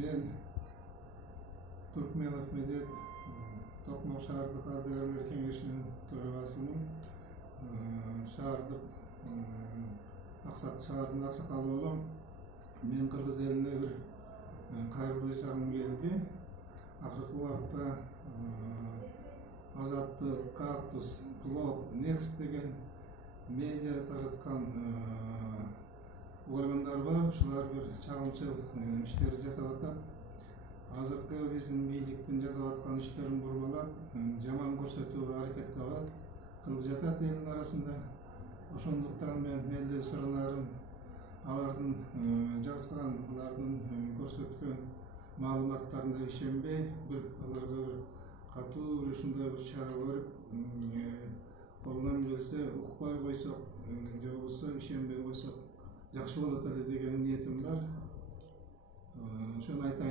мен Туркменов Медет Токмок шаардык ардагерлер кеңешинин төрагасымын. Шаардын аксакалы болом. Мен Кыргыз элине бир кайрылуу чагым келди. Акыркы убакта Азаттык, Кактус, Клоп, Next деген медиа тараткан органдар бар. Ушулар бир чагымчыл иштер жасап атат. Азыркы биздин бийликтин жасап аткан иштерин бурмалап, жаман көрсөтүү аракет кылып жатат элдин арасында. Ошондуктан мен элдин суранарын алардын жазган, алардын көрсөткөн маалыматтарына ишенбей, аларга катуу ушундай бир чара көрүп, колунан келсе укпай койсок, же болбосо ишенбей койсок жакшы болот эле деген ниетим бар. Ошону айтайын